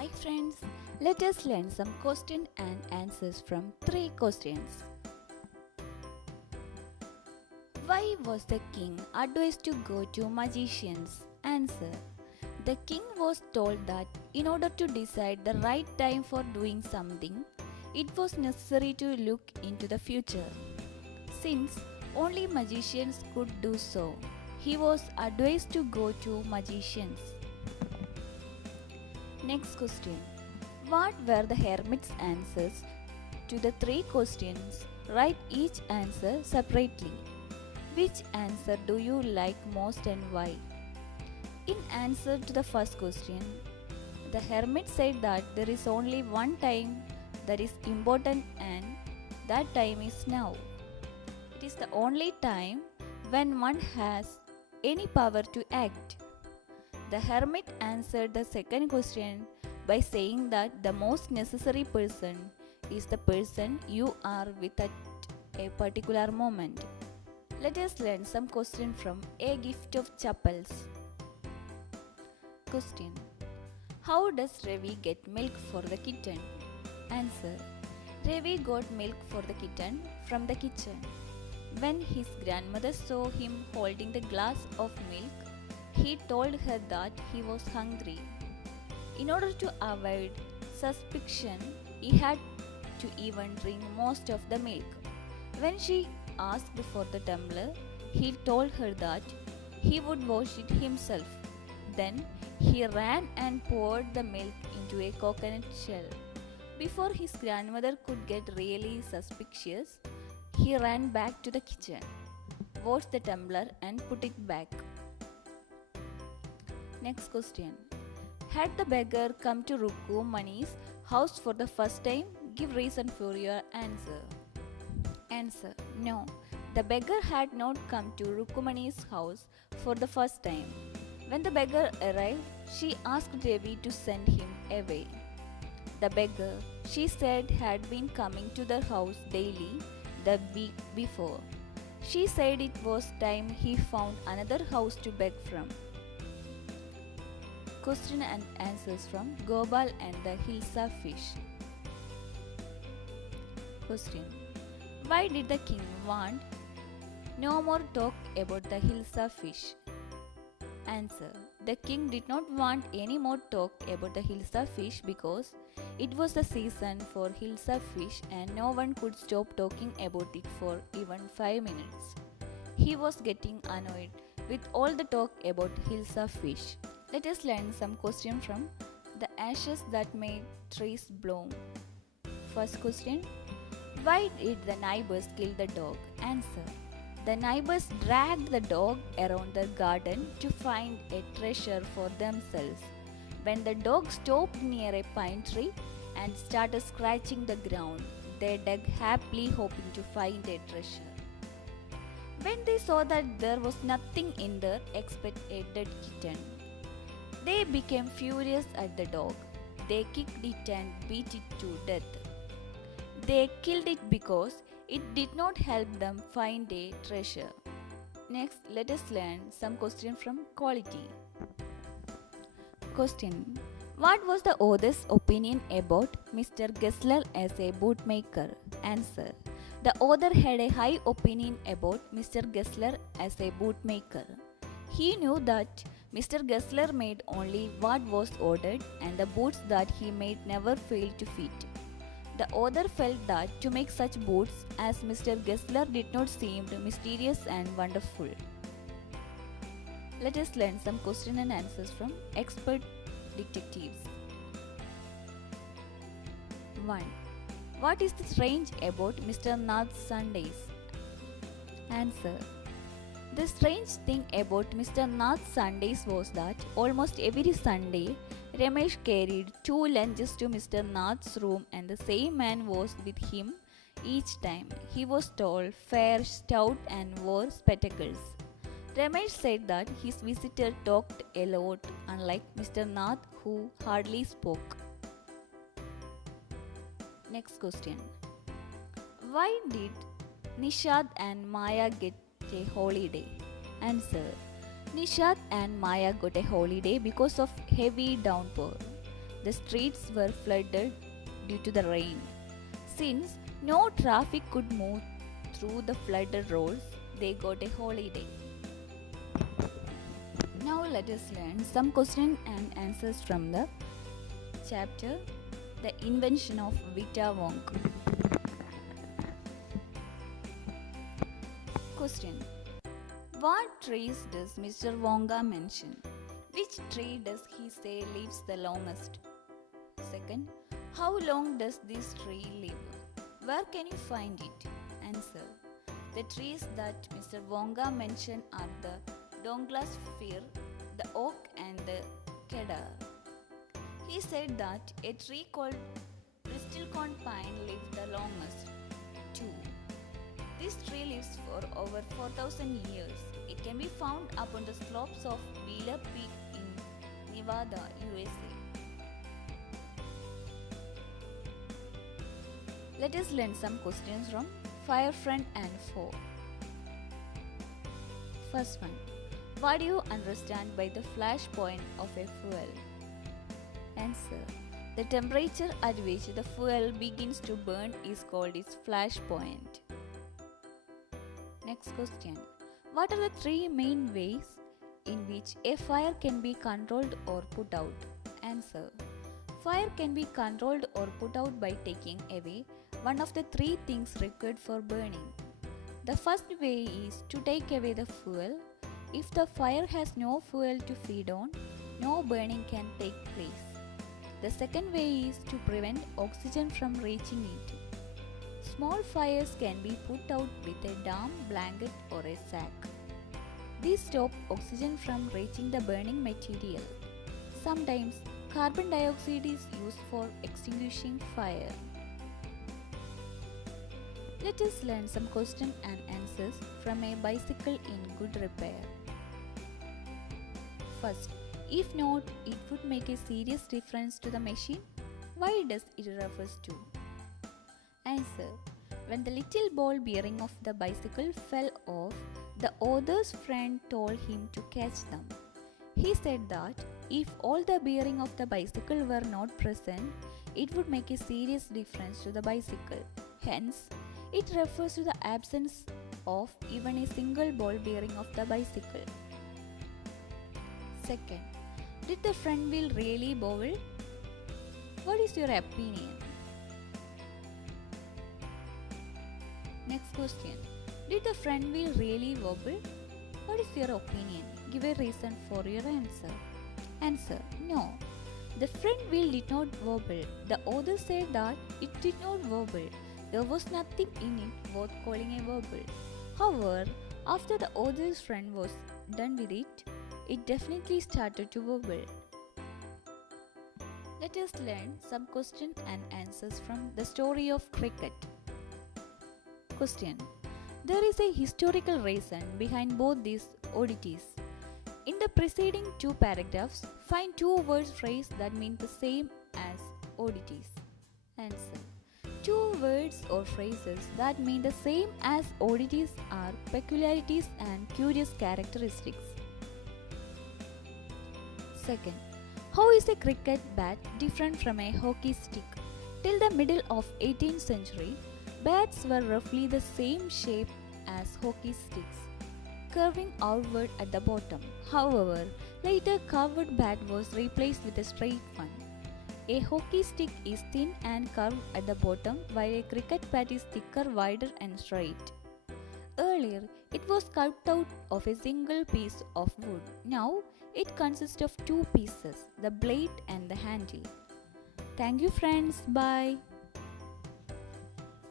Hi friends, let us learn some question and answers from 3 questions. Why was the king advised to go to magicians? Answer. The king was told that in order to decide the right time for doing something, it was necessary to look into the future. Since only magicians could do so, he was advised to go to magicians. Next question. What were the hermit's answers to the 3 questions? Write each answer separately. Which answer do you like most and why? In answer to the first question, the hermit said that there is only one time that is important and that time is now. It is the only time when one has any power to act. The hermit answered the second question by saying that the most necessary person is the person you are with at a particular moment. Let us learn some question from A Gift of Chapels. Question. How does Ravi get milk for the kitten? Answer. Ravi got milk for the kitten from the kitchen. When his grandmother saw him holding the glass of milk, he told her that he was hungry. In order to avoid suspicion, he had to even drink most of the milk. When she asked for the tumbler, he told her that he would wash it himself. Then he ran and poured the milk into a coconut shell. Before his grandmother could get really suspicious, he ran back to the kitchen, washed the tumbler and put it back. Next question. Had the beggar come to Rukumani's house for the first time? Give reason for your answer. Answer. No. The beggar had not come to Rukumani's house for the first time. When the beggar arrived, she asked Devi to send him away. The beggar, she said, had been coming to the house daily the week before. She said it was time he found another house to beg from. Question and answers from Gopal and the Hilsa fish. Question. Why did the king want no more talk about the Hilsa fish? Answer. The king did not want any more talk about the Hilsa fish because it was the season for Hilsa fish and no one could stop talking about it for even 5 minutes. He was getting annoyed with all the talk about Hilsa fish. Let us learn some questions from the ashes that made trees bloom. First question. Why did the neighbors kill the dog? Answer. The neighbors dragged the dog around the garden to find a treasure for themselves. When the dog stopped near a pine tree and started scratching the ground, they dug happily hoping to find a treasure. When they saw that there was nothing in there except a dead kitten, they became furious at the dog. They kicked it and beat it to death. They killed it because it did not help them find a treasure. Next, let us learn some questions from Quality. Question. What was the author's opinion about Mr. Gessler as a bootmaker? Answer. The author had a high opinion about Mr. Gessler as a bootmaker. He knew that Mr. Gessler made only what was ordered and the boots that he made never failed to fit. The author felt that to make such boots as Mr. Gessler did not seem mysterious and wonderful. Let us learn some questions and answers from expert detectives. 1. What is the strange about Mr. Nath's Sundays? Answer. The strange thing about Mr. Nath's Sundays was that almost every Sunday, Ramesh carried 2 lunches to Mr. Nath's room and the same man was with him each time. He was tall, fair, stout and wore spectacles. Ramesh said that his visitor talked a lot, unlike Mr. Nath who hardly spoke. Next question. Why did Nishad and Maya get a holiday? Answer. Nishad and Maya got a holiday because of heavy downpour. The streets were flooded due to the rain. Since no traffic could move through the flooded roads, they got a holiday. Now let us learn some questions and answers from the chapter The Invention of Vita Wong. Question: what trees does Mr. Wonga mention? Which tree does he say lives the longest? Second, how long does this tree live? Where can you find it? Answer: the trees that Mr. Wonga mentioned are the Douglas fir, the oak and the cedar. He said that a tree called bristlecone pine lived the longest. 2. This tree lives for over 4,000 years. It can be found up on the slopes of Wheeler Peak in Nevada, USA. Let us learn some questions from Fire Friend and Foe. First one. What do you understand by the flash point of a fuel? Answer: the temperature at which the fuel begins to burn is called its flash point. Next question. What are the three main ways in which a fire can be controlled or put out? Answer: fire can be controlled or put out by taking away one of the three things required for burning. The first way is to take away the fuel. If the fire has no fuel to feed on, no burning can take place. The second way is to prevent oxygen from reaching it. Small fires can be put out with a damp blanket or a sack. These stop oxygen from reaching the burning material. Sometimes carbon dioxide is used for extinguishing fire. Let us learn some questions and answers from a bicycle in good repair. First, if not, it would make a serious difference to the machine. Why does it refers to? Answer: when the little ball bearing of the bicycle fell off, the author's friend told him to catch them. He said that if all the bearing of the bicycle were not present, it would make a serious difference to the bicycle. Hence, it refers to the absence of even a single ball bearing of the bicycle. Second, did the front wheel really wobble? What is your opinion? Next question. Did the front wheel really wobble? What is your opinion? Give a reason for your answer. Answer: no. The front wheel did not wobble. The author said that it did not wobble. There was nothing in it worth calling a wobble. However, after the author's friend was done with it, it definitely started to wobble. Let us learn some questions and answers from the story of cricket. Question: there is a historical reason behind both these oddities. In the preceding two paragraphs, find two words phrase that mean the same as oddities. Answer: two words or phrases that mean the same as oddities are peculiarities and curious characteristics. Second, how is a cricket bat different from a hockey stick? Till the middle of 18th century, bats were roughly the same shape as hockey sticks, curving outward at the bottom. However, later curved bat was replaced with a straight one. A hockey stick is thin and curved at the bottom, while a cricket bat is thicker, wider and straight. Earlier, it was carved out of a single piece of wood. Now, it consists of two pieces, the blade and the handle. Thank you friends. Bye.